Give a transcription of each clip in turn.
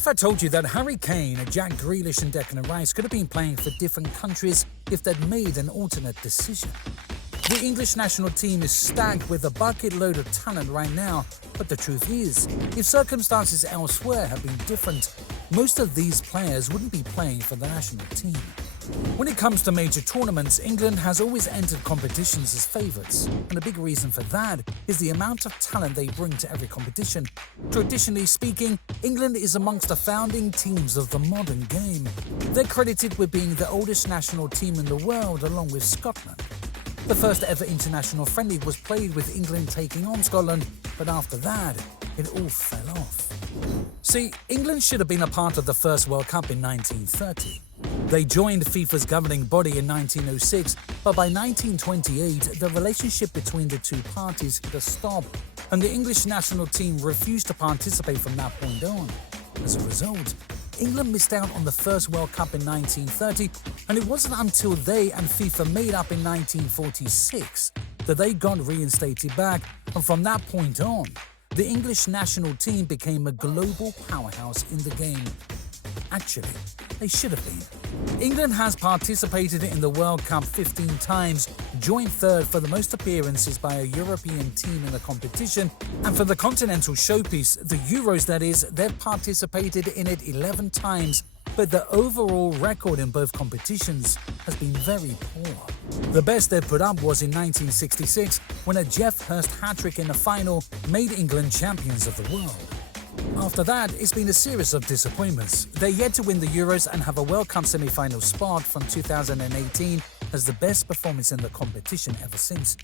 if I told you that Harry Kane, Jack Grealish and Declan Rice could have been playing for different countries if they'd made an alternate decision? The English national team is stacked with a bucket load of talent right now, but the truth is, if circumstances elsewhere had been different, most of these players wouldn't be playing for the national team. When it comes to major tournaments, England has always entered competitions as favourites, and a big reason for that is the amount of talent they bring to every competition. Traditionally speaking, England is amongst the founding teams of the modern game. They're credited with being the oldest national team in the world, along with Scotland. The first ever international friendly was played with England taking on Scotland, but after that, it all fell off. See, England should have been a part of the first World Cup in 1930. They joined FIFA's governing body in 1906, but by 1928, the relationship between the two parties hit a stop, and the English national team refused to participate from that point on. As a result, England missed out on the first World Cup in 1930, and it wasn't until they and FIFA made up in 1946 that they got reinstated back, and from that point on, the English national team became a global powerhouse in the game. Actually, they should have been. England has participated in the World Cup 15 times, joined third for the most appearances by a European team in the competition, and for the continental showpiece, the Euros that is, they've participated in it 11 times, but the overall record in both competitions has been very poor. The best they put up was in 1966, when a Geoff Hurst hat-trick in the final made England champions of the world. After that, it's been a series of disappointments. They're yet to win the Euros and have a World Cup semi-final spot from 2018 as the best performance in the competition ever since.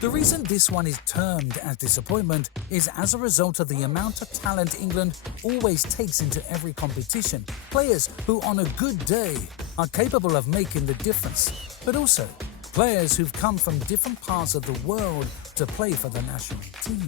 The reason this one is termed as disappointment is as a result of the amount of talent England always takes into every competition. Players who on a good day are capable of making the difference, but also players who've come from different parts of the world to play for the national team.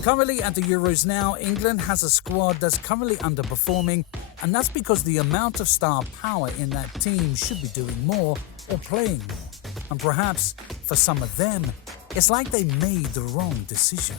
Currently at the Euros now, England has a squad that's currently underperforming, and that's because the amount of star power in that team should be doing more or playing more. And perhaps, for some of them, it's like they made the wrong decision.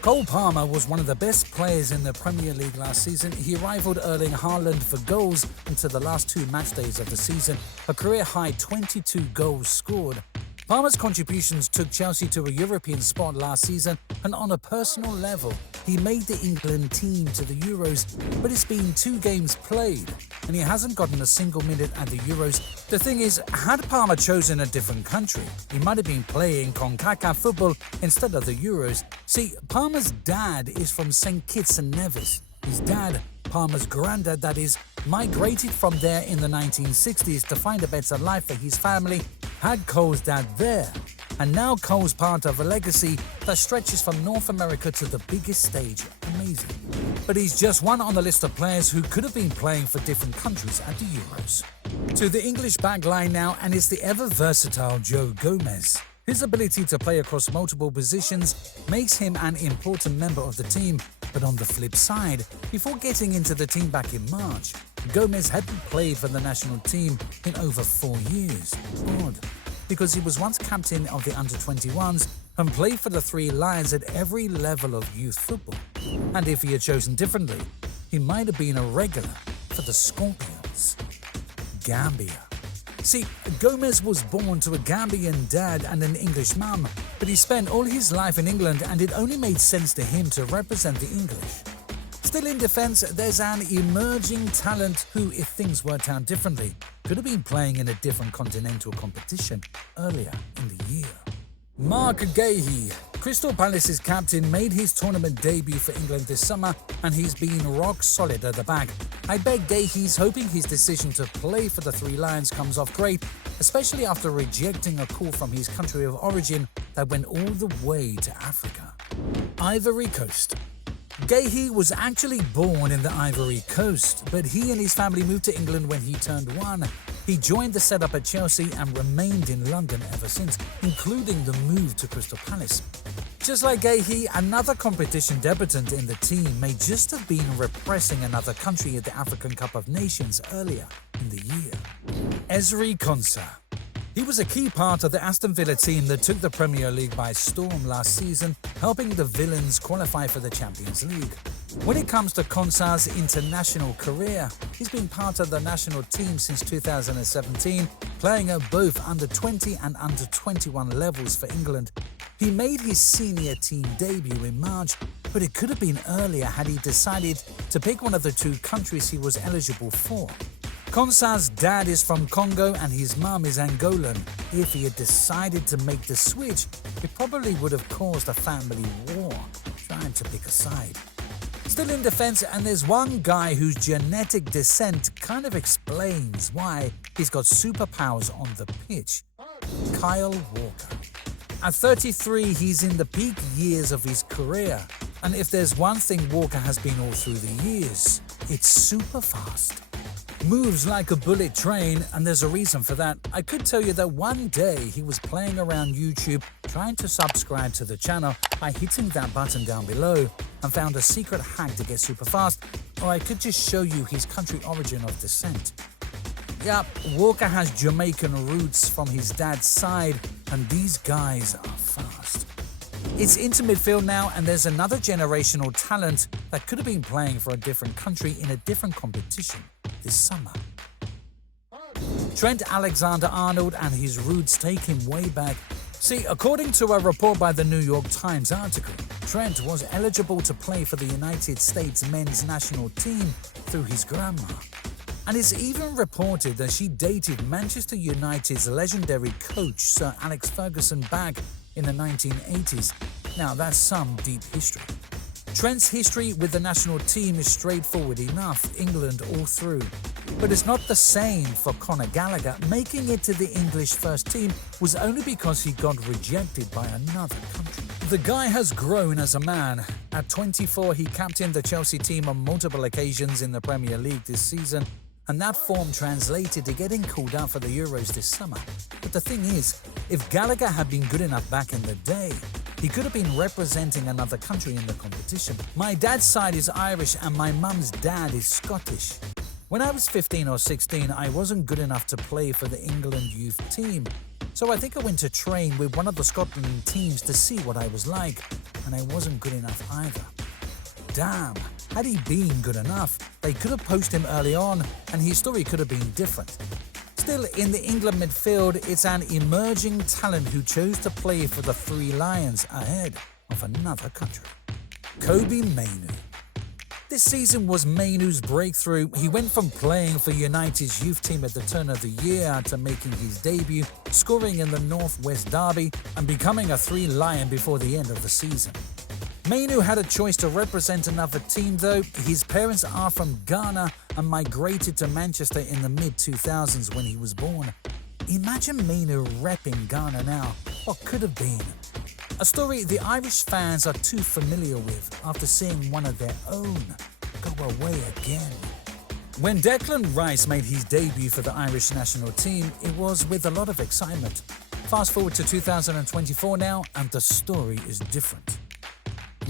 Cole Palmer was one of the best players in the Premier League last season. He rivaled Erling Haaland for goals until the last two match days of the season, a career-high 22 goals scored. Palmer's contributions took Chelsea to a European spot last season, and on a personal level, he made the England team to the Euros, but it's been 2 games played, and he hasn't gotten a single minute at the Euros. The thing is, had Palmer chosen a different country, he might have been playing CONCACAF football instead of the Euros. See, Palmer's dad is from St Kitts and Nevis. His dad, Palmer's granddad that is, migrated from there in the 1960s to find a better life for his family, had Cole's dad there, and now Cole's part of a legacy that stretches from North America to the biggest stage. Amazing. But he's just one on the list of players who could have been playing for different countries at the Euros. To the English backline now, and it's the ever-versatile Joe Gomez. His ability to play across multiple positions makes him an important member of the team, but on the flip side, before getting into the team back in March, Gomez hadn't played for the national team in over 4 years. Odd, because he was once captain of the under-21s and played for the Three Lions at every level of youth football. And if he had chosen differently, he might have been a regular for the Scorpions. Gambia. See, Gomez was born to a Gambian dad and an English mum, but he spent all his life in England, and it only made sense to him to represent the English. Still in defence, there's an emerging talent who, if things worked out differently, could have been playing in a different continental competition earlier in the year. Mark Guéhi, Crystal Palace's captain, made his tournament debut for England this summer, and he's been rock solid at the back. I bet Guéhi's hoping his decision to play for the Three Lions comes off great, especially after rejecting a call from his country of origin that went all the way to Africa. Ivory Coast. Guéhi was actually born in the Ivory Coast, but he and his family moved to England when he turned 1. He joined the setup at Chelsea and remained in London ever since, including the move to Crystal Palace. Just like Guéhi, another competition debutant in the team may just have been repressing another country at the African Cup of Nations earlier in the year. Ezri Konsa. He was a key part of the Aston Villa team that took the Premier League by storm last season, helping the Villains qualify for the Champions League. When it comes to Konsa's international career, he's been part of the national team since 2017, playing at both under-20 and under-21 levels for England. He made his senior team debut in March, but it could have been earlier had he decided to pick one of the two countries he was eligible for. Konsa's dad is from Congo and his mum is Angolan. If he had decided to make the switch, it probably would have caused a family war, trying to pick a side. Still in defense, and there's one guy whose genetic descent kind of explains why he's got superpowers on the pitch. Kyle Walker. At 33, he's in the peak years of his career. And if there's one thing Walker has been all through the years, it's super fast. Moves like a bullet train, and there's a reason for that. I could tell you that one day he was playing around YouTube trying to subscribe to the channel by hitting that button down below and found a secret hack to get super fast, or I could just show you his country origin of descent. Yep, Walker has Jamaican roots from his dad's side, and these guys are fast. It's into midfield now, and there's another generational talent that could have been playing for a different country in a different competition this summer. Trent Alexander-Arnold, and his roots take him way back. See, according to a report by the New York Times article, Trent was eligible to play for the United States men's national team through his grandma. And it's even reported that she dated Manchester United's legendary coach Sir Alex Ferguson back in the 1980s. Now that's some deep history. Trent's history with the national team is straightforward enough, England all through. But it's not the same for Conor Gallagher. Making it to the English first team was only because he got rejected by another country. The guy has grown as a man. At 24, he captained the Chelsea team on multiple occasions in the Premier League this season, and that form translated to getting called up for the Euros this summer. But the thing is, if Gallagher had been good enough back in the day, he could have been representing another country in the competition. My dad's side is Irish and my mum's dad is Scottish. When I was 15 or 16, I wasn't good enough to play for the England youth team. So I think I went to train with one of the Scotland teams to see what I was like, and I wasn't good enough either. Damn, had he been good enough, they could have poached him early on and his story could have been different. Still, in the England midfield, it's an emerging talent who chose to play for the Three Lions ahead of another country. Kobbie Mainoo. This season was Mainoo's breakthrough. He went from playing for United's youth team at the turn of the year to making his debut, scoring in the Northwest Derby and becoming a Three Lion before the end of the season. Mainoo had a choice to represent another team though. His parents are from Ghana and migrated to Manchester in the mid-2000s when he was born. Imagine Mainoo repping Ghana now. What could have been? A story the Irish fans are too familiar with after seeing one of their own go away again. When Declan Rice made his debut for the Irish national team, it was with a lot of excitement. Fast forward to 2024 now, and the story is different.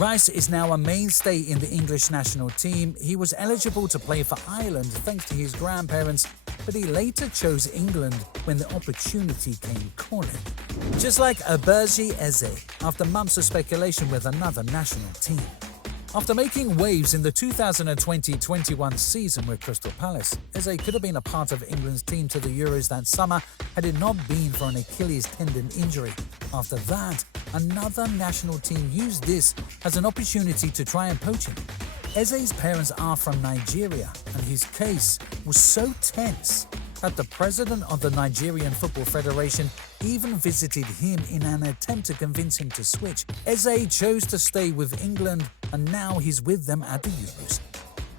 Rice is now a mainstay in the English national team. He was eligible to play for Ireland thanks to his grandparents, but he later chose England when the opportunity came calling. Just like Footballerz Eze, after months of speculation with another national team. After making waves in the 2020-21 season with Crystal Palace, Eze could have been a part of England's team to the Euros that summer had it not been for an Achilles tendon injury. After that, another national team used this as an opportunity to try and poach him. Eze's parents are from Nigeria, and his case was so tense that the president of the Nigerian Football Federation even visited him in an attempt to convince him to switch. Eze chose to stay with England, and now he's with them at the Euros.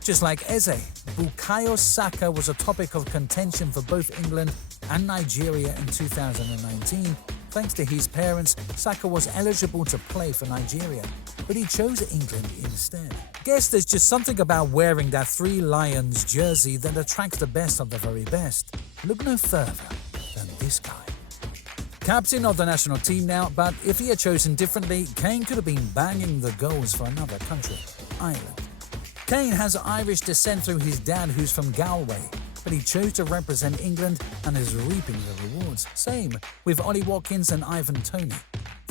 Just like Eze, Bukayo Saka was a topic of contention for both England and Nigeria in 2019. Thanks to his parents, Saka was eligible to play for Nigeria, but he chose England instead. Guess there's just something about wearing that Three Lions jersey that attracts the best of the very best. Look no further than this guy. Captain of the national team now, but if he had chosen differently, Kane could have been banging the goals for another country, Ireland. Kane has Irish descent through his dad who's from Galway, but he chose to represent England and is reaping the rewards. Same with Ollie Watkins and Ivan Toney.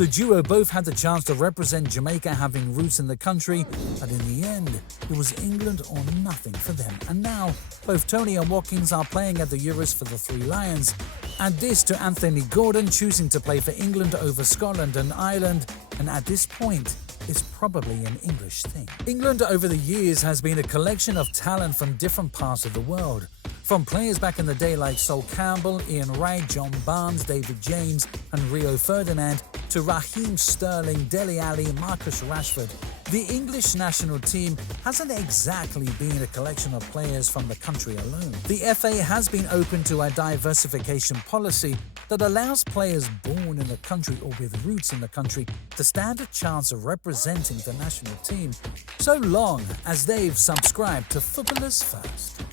The duo both had the chance to represent Jamaica having roots in the country, but in the end, it was England or nothing for them. And now, both Tony and Watkins are playing at the Euros for the Three Lions. Add this to Anthony Gordon choosing to play for England over Scotland and Ireland, and at this point, it's probably an English thing. England over the years has been a collection of talent from different parts of the world. From players back in the day like Sol Campbell, Ian Wright, John Barnes, David James and Rio Ferdinand, to Raheem Sterling, Dele Alli, Marcus Rashford, the English national team hasn't exactly been a collection of players from the country alone. The FA has been open to a diversification policy that allows players born in the country or with roots in the country to stand a chance of representing the national team, so long as they've subscribed to Footballerz First.